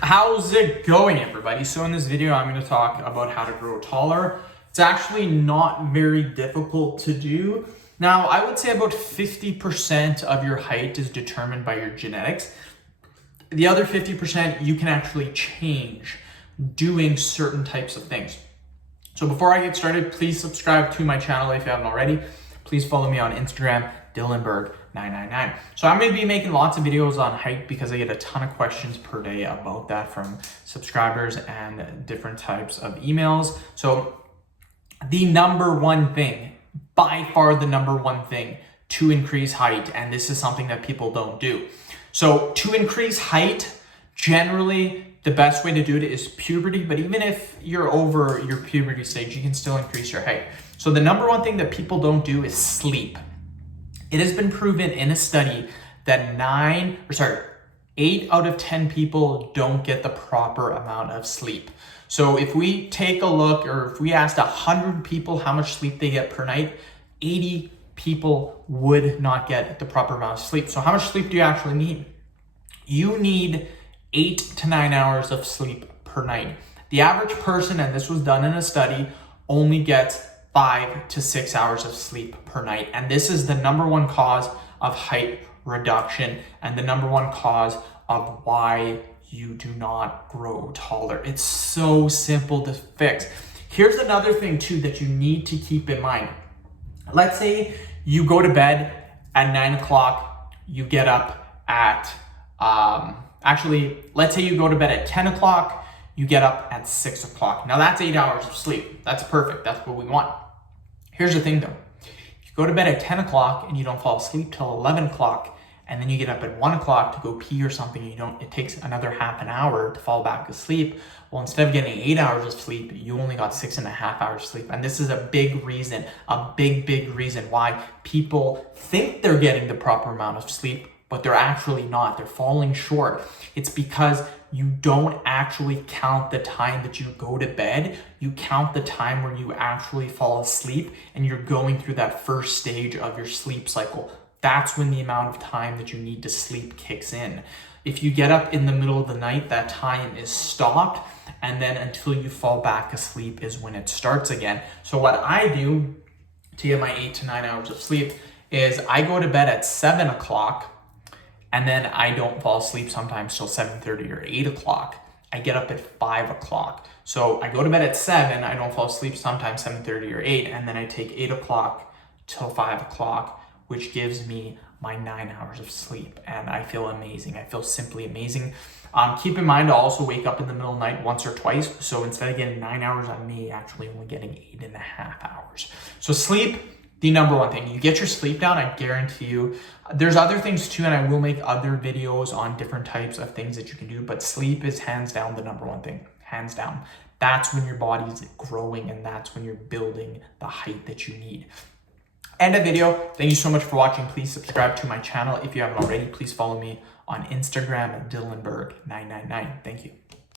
How's it going, everybody? So in this video, I'm going to talk about how to grow taller. It's actually not very difficult to do. Now, I would say about 50% of your height is determined by your genetics. The other 50% you can actually change doing certain types of things. So before I get started, please subscribe to my channel if you haven't already. Please follow me on Instagram, Dylanberg999. So I'm going to be making lots of videos on height because I get a ton of questions per day about that from subscribers and different types of emails. So the number one thing, by far the number one thing to increase height, and this is something that people don't do. So to increase height, generally the best way to do it is puberty, but even if you're over your puberty stage, you can still increase your height. So the number one thing that people don't do is sleep. It has been proven in a study that 8 out of 10 people don't get the proper amount of sleep. So if we take a look, or if we asked 100 people how much sleep they get per night, 80 people would not get the proper amount of sleep. So how much sleep do you actually need? You need 8 to 9 hours of sleep per night. The average person, and this was done in a study, only gets 5 to 6 hours of sleep per night. And this is the number one cause of height reduction and the number one cause of why you do not grow taller. It's so simple to fix. Here's another thing too that you need to keep in mind. Let's say you go to bed at 9 o'clock, you get up at, let's say you go to bed at 10 o'clock, you get up at 6 o'clock. Now that's 8 hours of sleep. That's perfect. That's what we want. Here's the thing though. You go to bed at 10 o'clock and you don't fall asleep till 11 o'clock, and then you get up at 1 o'clock to go pee or something, it takes another half an hour to fall back asleep. Well, instead of getting 8 hours of sleep, you only got 6.5 hours of sleep. And this is a big reason, a big reason why people think they're getting the proper amount of sleep, but they're actually not. They're falling short. It's because you don't actually count the time that you go to bed. You count the time where you actually fall asleep and you're going through that first stage of your sleep cycle. That's when the amount of time that you need to sleep kicks in. If you get up in the middle of the night, that time is stopped, and then until you fall back asleep is when it starts again. So what I do to get my 8 to 9 hours of sleep is I go to bed at 7 o'clock, and then I don't fall asleep sometimes till 7:30 or 8 o'clock. I get up at 5 o'clock. So I go to bed at 7, I don't fall asleep sometimes 7:30 or 8, and then I take 8 o'clock till 5 o'clock, which gives me my 9 hours of sleep. And I feel amazing. I feel simply amazing. Keep in mind, I also wake up in the middle of the night once or twice. So instead of getting 9 hours, I may actually only getting 8.5 hours. So sleep, the number one thing. You get your sleep down, I guarantee you. There's other things too, and I will make other videos on different types of things that you can do, but sleep is hands down the number one thing, hands down. That's when your body's growing, and that's when you're building the height that you need. End of video. Thank you so much for watching. Please subscribe to my channel. If you haven't already, please follow me on Instagram at Dylanberg999. Thank you.